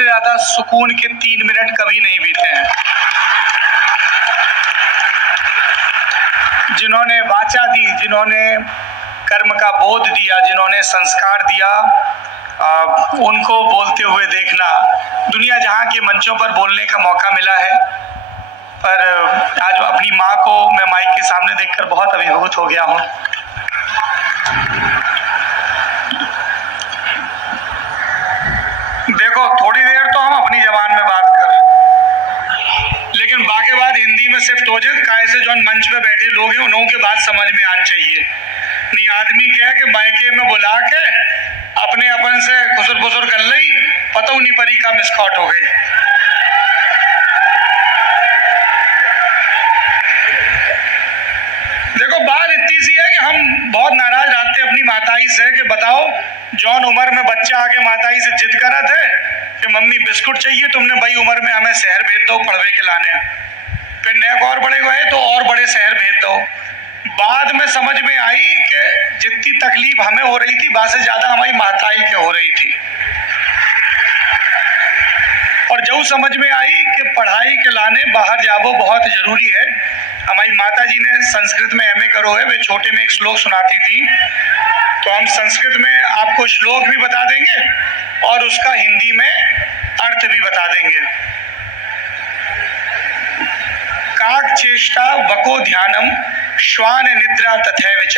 इससे ज्यादा सुकून के 3 मिनट कभी नहीं बीते हैं। जिन्होंने वाचा दी, जिन्होंने कर्म का बोध दिया, जिन्होंने संस्कार दिया, उनको बोलते हुए देखना। दुनिया जहां के मंचों पर बोलने का मौका मिला है, पर आज अपनी माँ को मैं माइक के सामने देखकर बहुत अभिभूत हो गया हूँ। देखो, थोड़ी देर तो हम अपनी जबान में बात कर, लेकिन बाकी बात हिंदी में शिफ्ट हो जाए। काहे से जो मंच पे बैठे लोग हैं उन्हों की बात समझ में आनी चाहिए। नहीं आदमी क्या है कि मायके में बुला के अपने अपन से खुसर फुसर कर ली, पता नहीं परी का मिसकॉट हो गई। देखो, बात इतनी सी है कि हम बहुत नाराज रहते अपनी माताई से कि बताओ, जौन उम्र में बच्चा आके माताई से जिद करा थे कि मम्मी बिस्कुट चाहिए, तुमने भाई उम्र में हमें शहर भेज दो पढ़वे के लाने। फिर नेक और बड़े गए तो और बड़े शहर भेज दो। बाद में समझ में आई कि जितनी तकलीफ हमें हो रही थी, बात से ज्यादा हमारी माताई के हो रही थी। और जो समझ में आई कि पढ़ाई के लाने बाहर जावो बहुत जरूरी है। हमारी माता जी ने संस्कृत में एमए करो है, वे छोटे में एक श्लोक सुनाती थी, तो हम संस्कृत में आपको श्लोक भी बता देंगे और उसका हिंदी में अर्थ भी बता देंगे। काक चेष्टा वको ध्यानम श्वान निद्रा तथैव च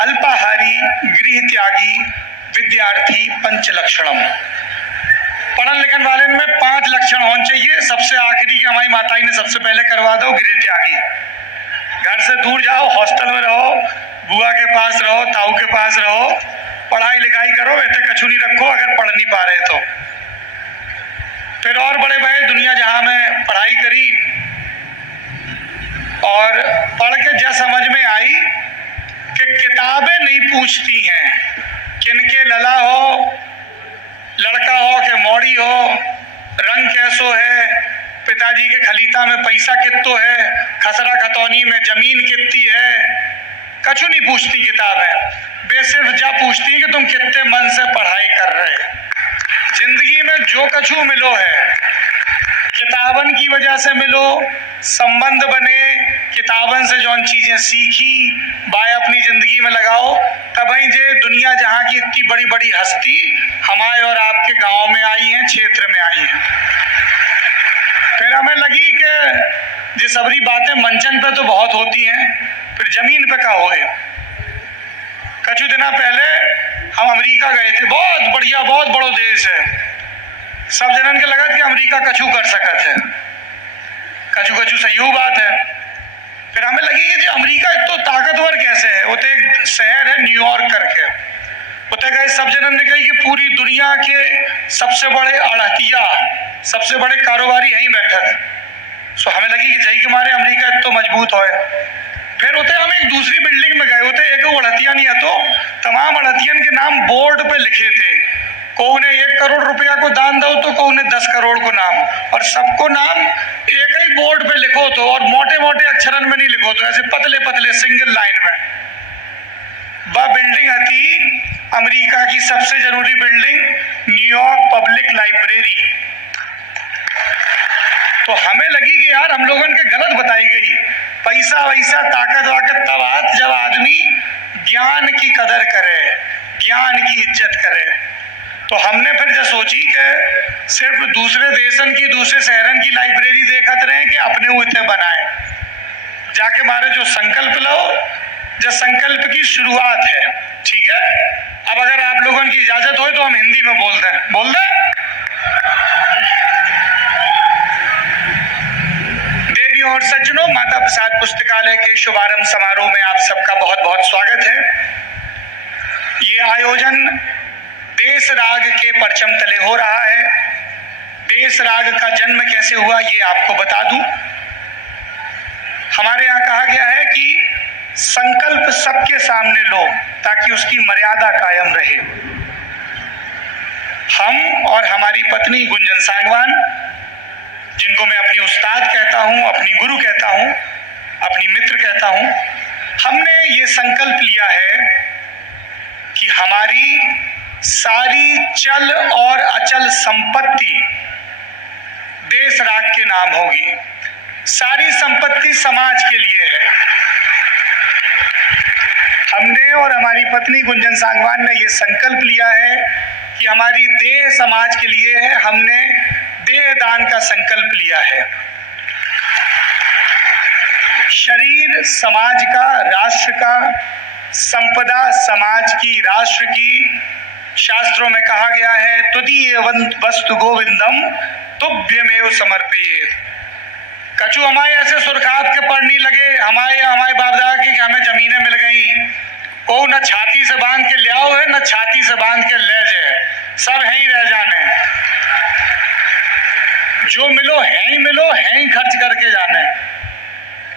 अल्पाहारी गृह त्यागी विद्यार्थी पंच लक्षणम। पढ़न लिखन वाले में 5 लक्षण होने चाहिए। सबसे आखिरी की हमारी माताई ने सबसे पहले करवा दो, गृह त्यागी। घर से दूर जाओ, हॉस्टल में रहो, बुआ के पास रहो, ताऊ के पास रहो, पढ़ाई लिखाई करो, ऐसे कछु नहीं रखो अगर पढ़ नहीं पा रहे तो। फिर और बड़े भाई दुनिया जहां में पढ़ाई करी और पढ़ के जब समझ में आई कि किताबें नहीं पूछती हैं किनके लला हो, लड़का हो कि मौड़ी हो, रंग कैसो है, पिताजी के खलीता में पैसा कितो है, खसरा खतौनी में जमीन कितनी है, कछु नहीं पूछती किताबें। वे सिर्फ जा पूछती है कि तुम कितने मन से पढ़ाई कर रहे। जिंदगी में जो कछु मिलो है किताबन की वजह से मिलो, संबंध बने, किताबन से जौन चीजें सीखी बाय अपनी जिंदगी में लगाओ, तभी जे दुनिया जहां की इतनी बड़ी बड़ी हस्ती हमारे और आपके गांव में आई हैं, क्षेत्र में आई हैं। फिर हमें लगी कि ये सबरी बातें मंचन पे तो बहुत होती हैं, फिर जमीन पे का होए। कुछ दिन पहले हम अमेरिका गए थे, बहुत बढ़िया, बहुत बड़ो देश है। सब जनन के लगा कि अमेरिका कछु कर सकत है, कछु कछु सही बात है। फिर हमें लगी कि जो अमेरिका इतना ताकतवर कैसे है। वो तो एक शहर है न्यूयॉर्क करके, उतने गए, सब जनन ने कही कि पूरी दुनिया के सबसे बड़े अड़हतिया, सबसे बड़े कारोबारी यहीं बैठे थे। सो हमें लगी कि जय के मारे अमेरिका इतना मजबूत हो। फिर उतने हम एक दूसरी बिल्डिंग में गए, उतने एक अड़हतिया नहीं है तो तमाम अड़हतियन के नाम बोर्ड पे लिखे थे। को ने 1 करोड़ रुपया को दान दो तो को ने 10 करोड़ को नाम, और सबको नाम एक ही बोर्ड पे लिखो तो, और मोटे मोटे अक्षरन में नहीं लिखो तो, ऐसे पतले पतले सिंगल लाइन में। वह बिल्डिंग थी अमेरिका की सबसे जरूरी बिल्डिंग, न्यूयॉर्क पब्लिक लाइब्रेरी। तो हमें लगी कि यार हम लोगों के गलत बताई गई। पैसा वैसा ताकत वाकत तब आत जब आदमी ज्ञान की कदर करे, ज्ञान की इज्जत करे। तो हमने फिर जब सोची कि सिर्फ दूसरे देशन की, दूसरे शहरन की लाइब्रेरी देखते रहे कि अपने उतने बनाए, जाके मारे जो संकल्प लो, जो संकल्प की शुरुआत है। ठीक है, अब अगर आप लोगों की इजाजत हो तो हम हिंदी में बोल दें। देवियों और सज्जनों, माता प्रसाद पुस्तकालय के शुभारंभ समारोह में आप सबका बहुत बहुत स्वागत है। ये आयोजन देश राग के परचम तले हो रहा है। देश राग का जन्म कैसे हुआ ये आपको बता दूं। हमारे यहाँ कहा गया है कि संकल्प सबके सामने लो ताकि उसकी मर्यादा कायम रहे। हम और हमारी पत्नी गुंजन सांगवान, जिनको मैं अपनी उस्ताद कहता हूं, अपनी गुरु कहता हूं, अपनी मित्र कहता हूं, हमने ये संकल्प लिया है कि हमारी सारी चल और अचल संपत्ति देश राग के नाम होगी। सारी संपत्ति समाज के लिए है। हमने और हमारी पत्नी गुंजन सांगवान ने ये संकल्प लिया है कि हमारी देह समाज के लिए है। हमने देह दान का संकल्प लिया है। शरीर समाज का, राष्ट्र का, संपदा समाज की, राष्ट्र की। शास्त्रों में कहा गया है तुदीय वस्तु गोविंदम तुभ्यमेव समर्पयेत। कछु हमारे ऐसे सुरखात के पड़ नहीं लगे हमारे बाप दादा की कि हमें जमीनें मिल गई। को न छाती से बांध के ले आओ है, न छाती से बांध के ले जाए, सब है ही रह जाने। जो मिलो है ही खर्च करके जाने।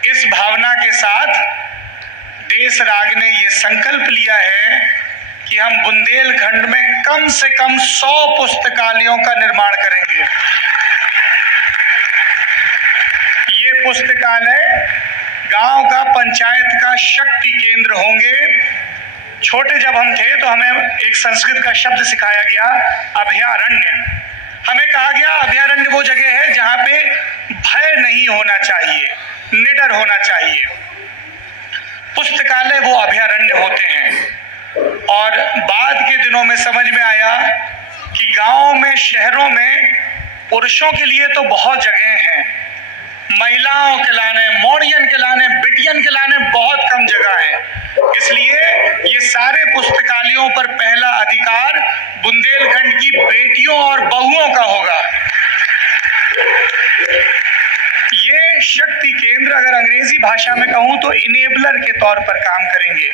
इस भावना के साथ देश राग ने ये संकल्प लिया है कि हम बुंदेलखंड में कम से कम 100 पुस्तकालयों का निर्माण करेंगे। ये पुस्तकालय गांव का, पंचायत का शक्ति केंद्र होंगे। छोटे जब हम थे तो हमें एक संस्कृत का शब्द सिखाया गया, अभयारण्य। हमें कहा गया अभयारण्य वो जगह है जहां पे भय नहीं होना चाहिए, निडर होना चाहिए। पुस्तकालय वो अभयारण्य होते हैं। और बाद के दिनों में समझ में आया कि गांव में, शहरों में पुरुषों के लिए तो बहुत जगह हैं, महिलाओं के लाने, मोड़ियन के लाने, बिटियन के लाने बहुत कम जगह है। इसलिए ये सारे पुस्तकालयों पर पहला अधिकार बुंदेलखंड की बेटियों और बहुओं का होगा। ये शक्ति केंद्र, अगर अंग्रेजी भाषा में कहूं तो इनेबलर के तौर पर काम करेंगे।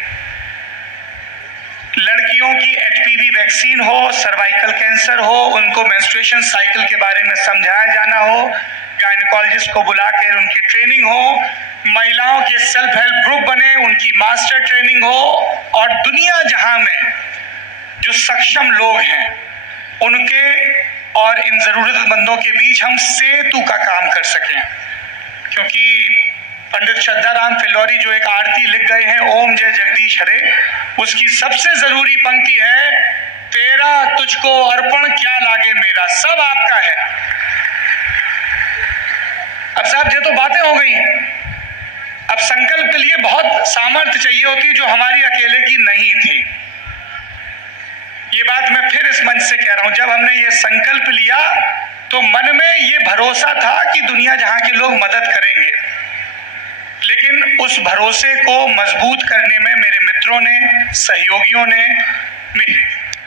लड़कियों की एचपीवी वैक्सीन हो, सर्वाइकल कैंसर हो, उनको मेंस्ट्रुएशन साइकिल के बारे में समझाया जाना हो, गायनेकोलॉजिस्ट को बुला कर उनकी ट्रेनिंग हो, महिलाओं के सेल्फ हेल्प ग्रुप बने, उनकी मास्टर ट्रेनिंग हो, और दुनिया जहां में जो सक्षम लोग हैं उनके और इन जरूरतमंदों के बीच हम सेतु का काम कर सकें। क्योंकि पंडित श्रद्धाराम फिलौरी जो एक आरती लिख गए हैं, ओम जय जगदीश हरे, उसकी सबसे जरूरी पंक्ति है, तेरा तुझको अर्पण क्या लागे मेरा, सब आपका है। अब साहब ये तो बातें हो गई। अब संकल्प के लिए बहुत सामर्थ्य चाहिए होती जो हमारी अकेले की नहीं थी। ये बात मैं फिर इस मंच से कह रहा हूं, जब हमने ये संकल्प लिया तो मन में ये भरोसा था कि दुनिया जहां के लोग मदद करेंगे। लेकिन उस भरोसे को मजबूत करने में मेरे मित्रों ने, सहयोगियों ने,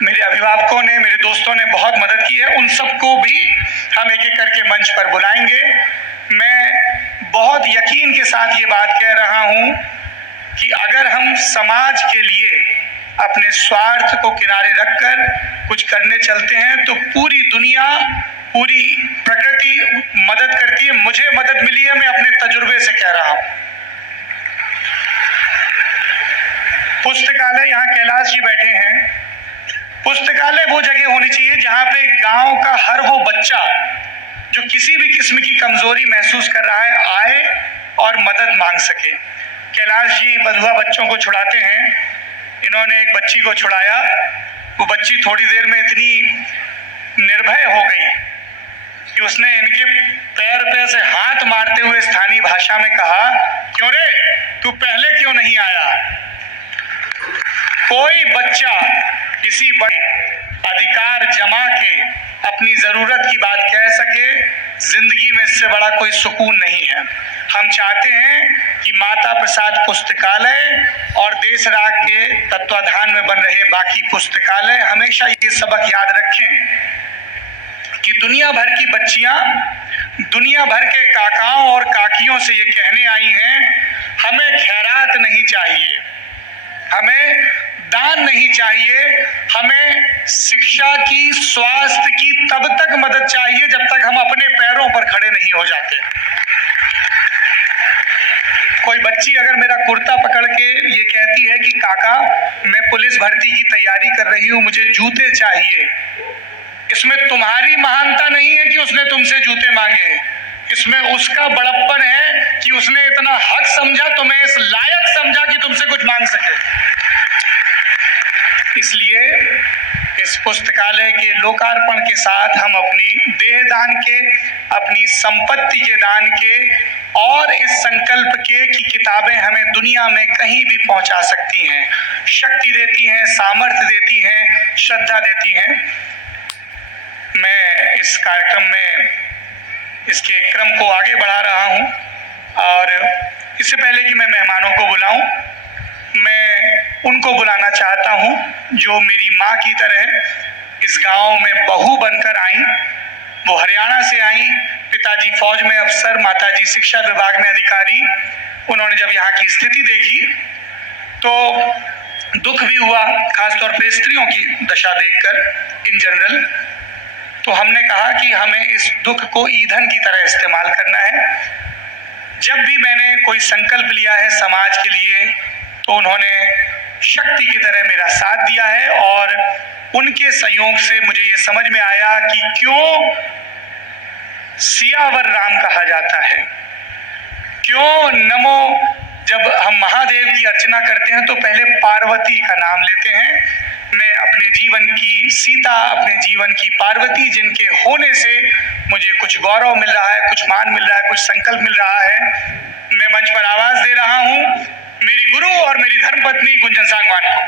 मेरे अभिभावकों ने, मेरे दोस्तों ने बहुत मदद की है। उन सबको भी हम एक एक करके मंच पर बुलाएंगे। मैं बहुत यकीन के साथ ये बात कह रहा हूं कि अगर हम समाज के लिए अपने स्वार्थ को किनारे रखकर कुछ करने चलते हैं तो पूरी दुनिया, पूरी प्रकृति मदद करती है। मुझे मदद मिली है, मैं अपने तजुर्बे से कह रहा हूं। पुस्तकालय, यहाँ कैलाश जी बैठे हैं, पुस्तकालय वो जगह होनी चाहिए जहां पे गांव का हर वो बच्चा जो किसी भी किस्म की कमजोरी महसूस कर रहा है आए और मदद मांग सके। कैलाश जी बंधुआ बच्चों को छुड़ाते हैं। इन्होंने एक बच्ची को छुड़ाया, वो बच्ची थोड़ी देर में इतनी निर्भय हो गई कि उसने इनके पैर पे से हाथ मारते हुए स्थानीय भाषा में कहा, क्यों रे, तू पहले क्यों नहीं आया। कोई बच्चा किसी बड़े अधिकार जमा के अपनी जरूरत की बात कह सके, जिंदगी में इससे बड़ा कोई सुकून नहीं है। हम चाहते हैं कि माता प्रसाद पुस्तकालय और देश राग के तत्वाधान में बन रहे बाकी पुस्तकालय हमेशा ये सबक याद रखें कि दुनिया भर की बच्चियां दुनिया भर के काकाओं और काकियों से ये कहने आई हैं, हमें खैरात नहीं चाहिए, हमें दान नहीं चाहिए, हमें शिक्षा की, स्वास्थ्य की तब तक मदद चाहिए जब तक हम अपने पैरों पर खड़े नहीं हो जाते। कोई बच्ची अगर मेरा कुर्ता पकड़ के ये कहती है कि काका मैं पुलिस भर्ती की तैयारी कर रही हूं, मुझे जूते चाहिए, इसमें तुम्हारी महानता नहीं है कि उसने तुमसे जूते मांगे, इसमें उसका बड़प्पन है कि उसने इतना हक समझा, तुम्हें इस लायक समझा कि तुमसे कुछ मांग सके। इसलिए इस पुस्तकालय के लोकार्पण के साथ हम अपनी देह दान के, अपनी संपत्ति के दान के और इस संकल्प के कि किताबें हमें दुनिया में कहीं भी पहुंचा सकती हैं, शक्ति देती हैं, सामर्थ्य देती हैं, श्रद्धा देती हैं। मैं इस कार्यक्रम में इसके क्रम को आगे बढ़ा रहा हूं और इससे पहले कि मैं मेहमानों को बुलाऊं, मैं उनको बुलाना चाहता हूं जो मेरी माँ की तरह इस गांव में बहू बनकर आई। वो हरियाणा से आई, पिताजी फौज में अफसर, माताजी शिक्षा विभाग में अधिकारी। उन्होंने जब यहाँ की स्थिति देखी तो दुख भी हुआ, खासतौर पे स्त्रियों की दशा देखकर इन जनरल। तो हमने कहा कि हमें इस दुख को ईंधन की तरह इस्तेमाल करना है। जब भी मैंने कोई संकल्प लिया है समाज के लिए तो उन्होंने शक्ति की तरह मेरा साथ दिया है और उनके सहयोग से मुझे ये समझ में आया कि क्यों सियावर राम कहा जाता है, क्यों नमो, जब हम महादेव की अर्चना करते हैं तो पहले पार्वती का नाम लेते हैं। मैं अपने जीवन की सीता, अपने जीवन की पार्वती, जिनके होने से मुझे कुछ गौरव मिल रहा है, कुछ मान मिल रहा है, कुछ संकल्प मिल रहा है, मैं मंच पर आवाज दे रहा हूं मेरी गुरु और मेरी धर्मपत्नी गुंजन सांगवान को।